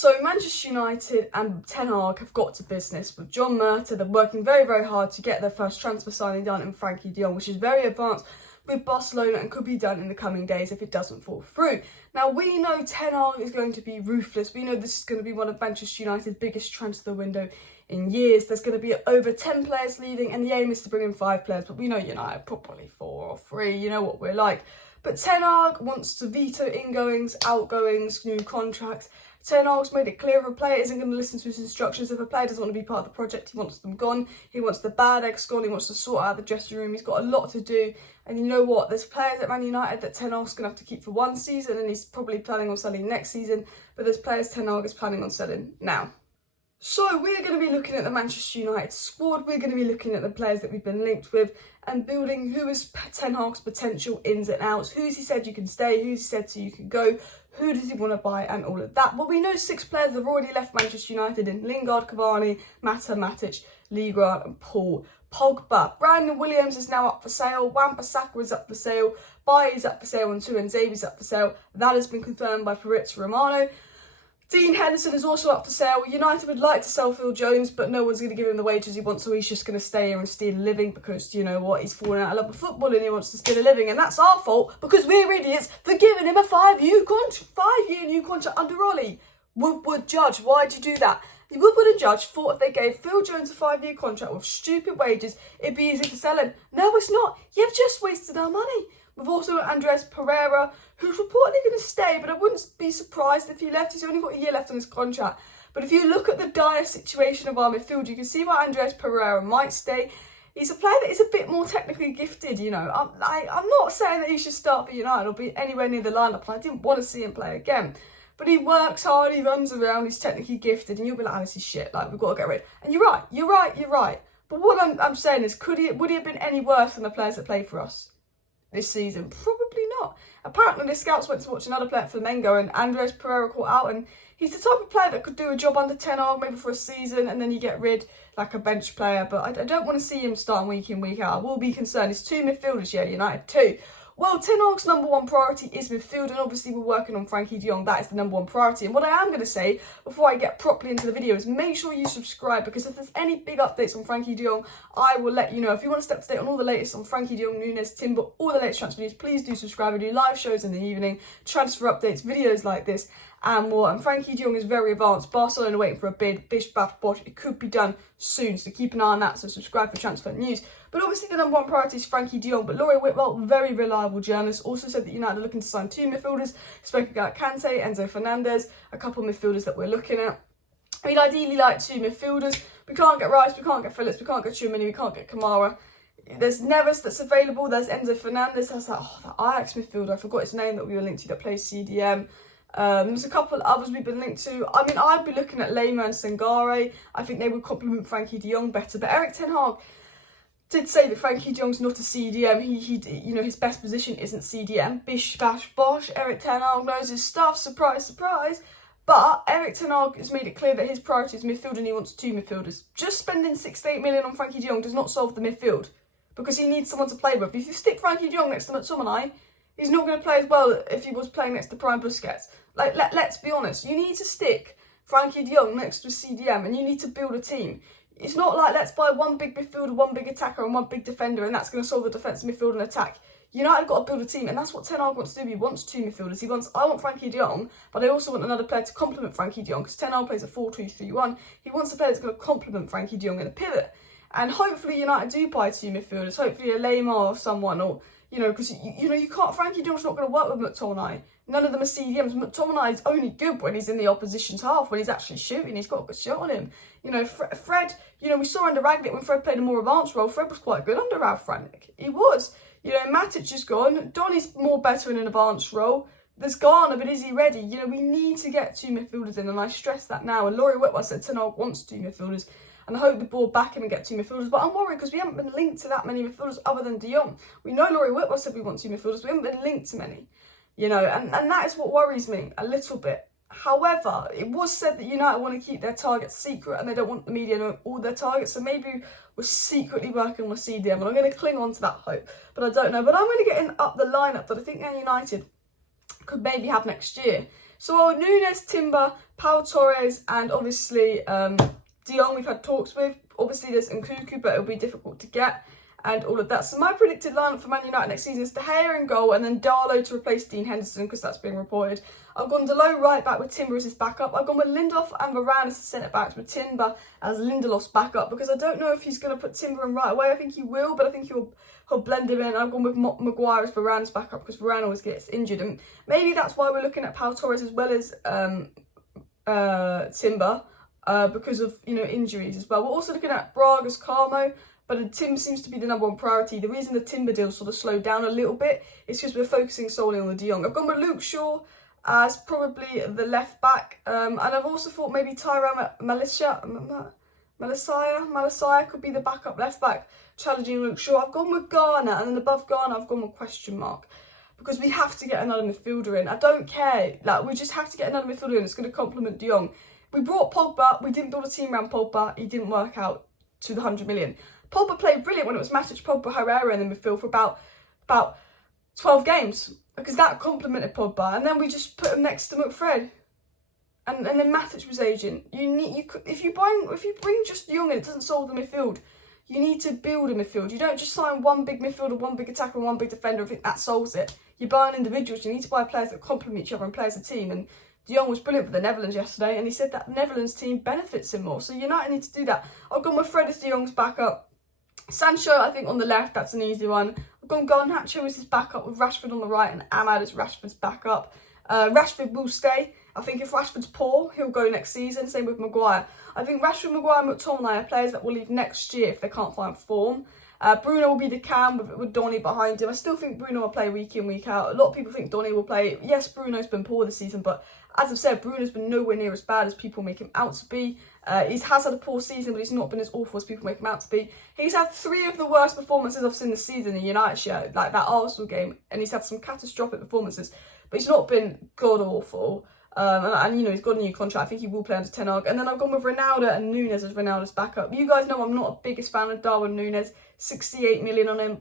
So Manchester United and Ten Hag have got to business with Jong Manchester. They're working very, very hard to get their first transfer signing done in Frenkie De Jong, which is very advanced with Barcelona and could be done in the coming days if it doesn't fall through. Now, we know Ten Hag is going to be ruthless. We know this is going to be one of Manchester United's biggest transfer window in years. There's going to be over 10 players leaving, and the aim is to bring in 5 players, but we know United probably 4 or 3, you know what we're like. But Ten Hag wants to veto ingoings, outgoings, new contracts. Ten Hag's made it clear if a player isn't going to listen to his instructions. If a player doesn't want to be part of the project, he wants them gone. He wants the bad eggs gone. He wants to sort out the dressing room. He's got a lot to do. And you know what? There's players at Man United that Ten Hag's going to have to keep for one season, and he's probably planning on selling next season. But there's players Ten Hag is planning on selling now. So we're going to be looking at the Manchester United squad. We're going to be looking at the players that we've been linked with and building who is Ten Hag's potential ins and outs. Who's he said you can stay? Who's he said so you can go? Who does he want to buy and all of that? Well, we know 6 players have already left Manchester United in Lingard, Cavani, Mata, Matic, Lee Grant and Paul Pogba. Brandon Williams is now up for sale. Wan-Bissaka is up for sale. Bailly is up for sale and Tuanzebe is up for sale. That has been confirmed by Fabrizio Romano. Dean Henderson is also up for sale. United would like to sell Phil Jones, but no one's going to give him the wages he wants, so he's just going to stay here and steal a living because, you know what, he's fallen out of love with football and he wants to steal a living, and that's our fault because we're idiots for giving him a 5-year new contract under Ollie. Woodward Judge, why'd you do that? Woodward and Judge thought if they gave Phil Jones a 5-year contract with stupid wages, it'd be easy to sell him. No, it's not. You've just wasted our money. We've also got Andres Pereira, who's reportedly going to stay, but I wouldn't be surprised if he left. He's only got a year left on his contract. But if you look at the dire situation of our midfield, you can see why Andres Pereira might stay. He's a player that is a bit more technically gifted, you know. I'm not saying that he should start for United or be anywhere near the lineup, and I didn't want to see him play again. But he works hard, he runs around, he's technically gifted, and you'll be like, oh, this is shit, like, we've got to get rid. And you're right. But what I'm saying is, would he have been any worse than the players that play for us this season? Probably not. Apparently the scouts went to watch another player at Flamengo and Andres Pereira caught out, and he's the type of player that could do a job under Ten Hag maybe for a season and then you get rid like a bench player, but I don't want to see him starting week in, week out. I will be concerned. It's 2 midfielders, yeah, United 2. Well, Ten Hag's number 1 priority is midfield, and obviously we're working on Frenkie De Jong. That is the number 1 priority. And what I am going to say before I get properly into the video is make sure you subscribe, because if there's any big updates on Frenkie De Jong, I will let you know. If you want to stay up to date on all the latest on Frenkie De Jong, Nunes, Timber, all the latest transfer news, please do subscribe. I do live shows in the evening, transfer updates, videos like this, and more. And Frenkie De Jong is very advanced. Barcelona waiting for a bid. Bish, bash, bosh. It could be done soon, so keep an eye on that. So subscribe for transfer news. But obviously the number 1 priority is Frenkie De Jong. But Laurie Whitwell, very reliable journalist, also said that United are looking to sign 2 midfielders. Spoke about Kante, Enzo Fernandez, a couple of midfielders that we're looking at. We'd ideally like 2 midfielders. We can't get Rice, we can't get Phillips, we can't get Tchouameni, we can't get Kamara. There's Neves that's available. There's Enzo Fernandez. That's that Ajax midfielder. I forgot his name that we were linked to that plays CDM. There's a couple others we've been linked to. I mean, I'd be looking at Lema and Sangare. I think they would complement Frenkie De Jong better. But Erik Ten Hag did say that Frenkie De Jong's not a CDM. He you know, his best position isn't CDM. Bish, bash, bosh. Erik Ten Hag knows his stuff. Surprise, surprise. But Erik Ten Hag has made it clear that his priority is midfield and he wants 2 midfielders. Just spending 6 to 8 million on Frenkie De Jong does not solve the midfield, because he needs someone to play with. If you stick Frenkie De Jong next to McTominay, he's not going to play as well if he was playing next to Prime Busquets. Like, let's be honest. You need to stick Frenkie De Jong next to a CDM and you need to build a team. It's not like let's buy 1 big midfielder, 1 big attacker and 1 big defender and that's going to solve the defensive midfield and attack. United have got to build a team, and that's what Ten Hag wants to do. He wants 2 midfielders. I want Frenkie De Jong, but I also want another player to complement Frenkie De Jong, because Ten Hag plays a 4-2-3-1. He wants a player that's going to complement Frenkie De Jong in a pivot. And hopefully United do buy 2 midfielders, hopefully a Lema or someone, or, you know, because, you know, you can't, Frenkie De Jong's not going to work with McTominay. None of them are CDMs. McTominay is only good when he's in the opposition's half, when he's actually shooting. He's got a good shot on him. You know, Fred, you know, we saw under Rangnick when Fred played a more advanced role, Fred was quite good under Ralph Rangnick. He was. You know, Matic is gone. Donny's more better in an advanced role. There's Garner, but is he ready? You know, we need to get 2 midfielders in, and I stress that now. And Laurie Whitwell said Ten Hag wants 2 midfielders, and I hope the board back him and get 2 midfielders. But I'm worried because we haven't been linked to that many midfielders other than De Jong. We know Laurie Whitwell said we want 2 midfielders. We haven't been linked to many, you know, and that is what worries me a little bit. However, it was said that United want to keep their targets secret and they don't want the media to know all their targets. So maybe we're secretly working on a CDM, and I'm going to cling on to that hope. But I don't know. But I'm going to get up the lineup that I think Man United could maybe have next year. So Nunes, Timber, Pau Torres, and obviously De Jong we've had talks with. Obviously there's Nkunku, but it'll be difficult to get, and all of that. So my predicted lineup for Man United next season is De Gea in goal, and then Darlow to replace Dean Henderson, because that's being reported. I've gone Dalot right back with Timber as his backup. I've gone with Lindelof and Varane as the centre backs, with Timber as Lindelof's backup, because I don't know if he's going to put Timber in right away. I think he will, but I think he'll blend him in. I've gone with Maguire as Varane's backup, because Varane always gets injured, and maybe that's why we're looking at Pau Torres as well as Timber, because of, you know, injuries as well. We're also looking at Braga's Carmo, but Timber seems to be the #1 priority. The reason the Timber deal sort of slowed down a little bit is because we're focusing solely on the De Jong. I've gone with Luke Shaw as probably the left back, and I've also thought maybe Tyrone Malacia could be the backup left back, challenging Luke Shaw. I've gone with Garner, and then above Garner I've gone with question mark, because we have to get another midfielder in. I don't care, like, we just have to get another midfielder in that's going to complement De Jong. We brought Pogba, we didn't build a team around Pogba, he didn't work out to the 100 million. Pogba played brilliant when it was Matic, Pogba, Herrera in the midfield for about 12 games, because that complemented Pogba, and then we just put him next to McFred, and then Matic was agent. If you bring just De Jong in, it doesn't solve the midfield. You need to build a midfield. You don't just sign one big midfielder, one big attacker, and one big defender and think that solves it. You're buying individuals. You need to buy players that complement each other and play as a team. And De Jong was brilliant for the Netherlands yesterday, and he said that the Netherlands team benefits him more. So United need to do that. I've gone with Fred as De Jong's backup. Sancho, I think, on the left, that's an easy one. I've gone Garnacho as his backup, with Rashford on the right and Ahmad as Rashford's backup. Rashford will stay. I think if Rashford's poor, he'll go next season. Same with Maguire. I think Rashford, Maguire and McTominay are players that will leave next year if they can't find form. Bruno will be the cam with Donny behind him. I still think Bruno will play week in, week out. A lot of people think Donny will play. Yes, Bruno's been poor this season, but as I've said, Bruno's been nowhere near as bad as people make him out to be. He has had a poor season, but he's not been as awful as people make him out to be. He's had 3 of the worst performances I've seen this season in United shirt, like that Arsenal game, and he's had some catastrophic performances, but he's not been god-awful. And you know, he's got a new contract. I think he will play under Ten Hag. And then I've gone with Ronaldo and Nunes as Ronaldo's backup. You guys know I'm not a biggest fan of Darwin Nunes. 68 million on him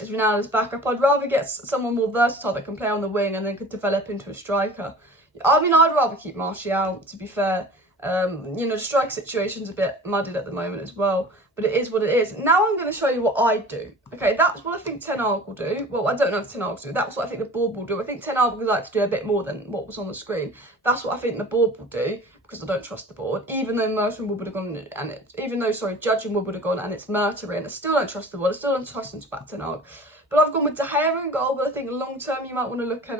as Ronaldo's backup. I'd rather get someone more versatile that can play on the wing and then could develop into a striker. I mean, I'd rather keep Martial, to be fair. You know, the strike situation's a bit muddied at the moment as well, but it is what it is. Now I'm going to show you what I do. Okay, that's what I think Ten Hag will do. Well, I don't know if Ten Hag will do. That's what I think the board will do. I think Ten Hag would like to do a bit more than what was on the screen. That's what I think the board will do, because I don't trust the board. Even though Merton would have gone, and Judging would have gone, and it's Merton in. I still don't trust the board. I still don't trust them to back Ten Hag. But I've gone with De Gea in goal. But I think long term you might want to look at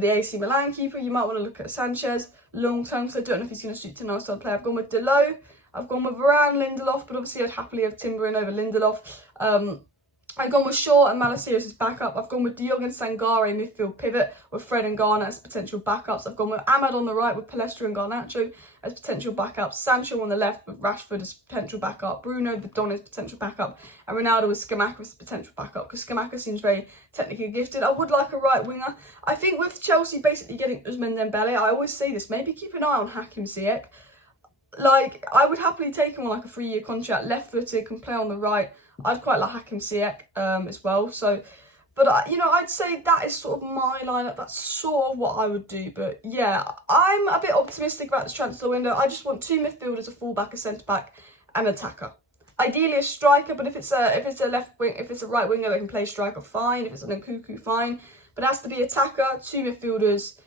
the AC Milan keeper. You might want to look at Sanchez long term, because I don't know if he's going to suit Ten Hag's style play. I've gone with Dalot. I've gone with Varane, Lindelof, but obviously I'd happily have Timber in over Lindelof. I've gone with Shaw and Malacia as his backup. I've gone with De Jong and Sangare midfield pivot, with Fred and Garner as potential backups. I've gone with Ahmad on the right with Palestra and Garnacho as potential backups. Sancho on the left with Rashford as potential backup. Bruno, the Don, as potential backup. And Ronaldo with Scamacca as potential backup, because Scamacca seems very technically gifted. I would like a right winger. I think with Chelsea basically getting Ousmane Dembele, I always say this, maybe keep an eye on Hakim Ziyech. Like, I would happily take him on like a 3-year contract, left-footed, can play on the right. I'd quite like Hakim Ziyech as well. So, but you know, I'd say that is sort of my lineup. That's sort of what I would do. But yeah, I'm a bit optimistic about this transfer window. I just want 2 midfielders, a fullback, a centre back, and an attacker. Ideally a striker, but if it's a left wing, if it's a right winger that can play striker, fine. If it's an Nkunku, fine. But it has to be attacker, 2 midfielders,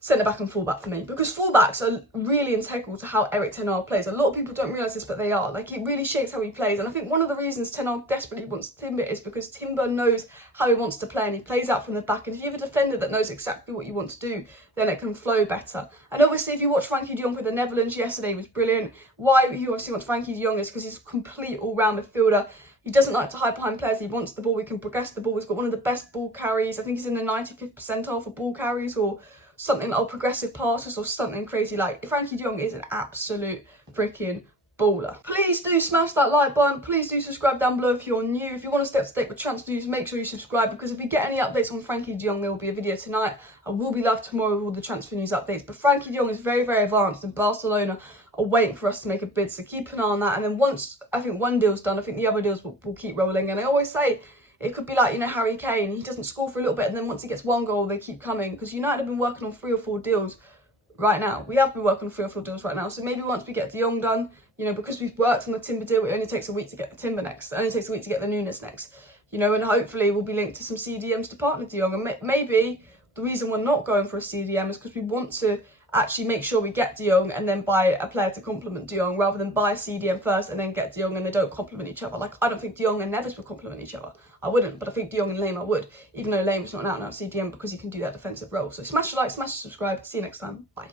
centre back and fullback for me, because fullbacks are really integral to how Erik Ten Hag plays. A lot of people don't realise this, but they are. Like, it really shapes how he plays. And I think one of the reasons Ten Hag desperately wants Timber is because Timber knows how he wants to play, and he plays out from the back. And if you have a defender that knows exactly what you want to do, then it can flow better. And obviously, if you watch Frenkie De Jong for the Netherlands yesterday, he was brilliant. Why he obviously wants Frenkie De Jong is because he's a complete all-round midfielder. He doesn't like to hide behind players. He wants the ball. We can progress the ball. He's got one of the best ball carries. I think he's in the 95th percentile for ball carries, or something, or progressive passes, or something crazy. Like, Frenkie De Jong is an absolute freaking baller. Please do smash that like button. Please do subscribe down below if you're new. If you want to stay up to date with transfer news, make sure you subscribe, because if we get any updates on Frenkie De Jong, there will be a video tonight. I will be live tomorrow with all the transfer news updates. But Frenkie De Jong is very, very advanced, and Barcelona are waiting for us to make a bid, so keep an eye on that. And then once I think one deal's done, I think the other deals will keep rolling. And I always say, It could be like, you know, Harry Kane. He doesn't score for a little bit, and then once he gets one goal, they keep coming. Because United have been working on 3 or 4 deals right now. We have been working on 3 or 4 deals right now. So maybe once we get De Jong done, you know, because we've worked on the Timber deal, it only takes a week to get the Timber next. It only takes a week to get the Nunes next. You know, and hopefully we'll be linked to some CDMs to partner De Jong. And maybe the reason we're not going for a CDM is because we want to actually make sure we get De Jong and then buy a player to complement De Jong, rather than buy CDM first and then get De Jong and they don't complement each other. Like, I don't think De Jong and Neves would complement each other. I wouldn't, but I think De Jong and Lema would, even though Lema's not an out-and-out CDM because he can do that defensive role. So smash the like, smash the subscribe. See you next time. Bye.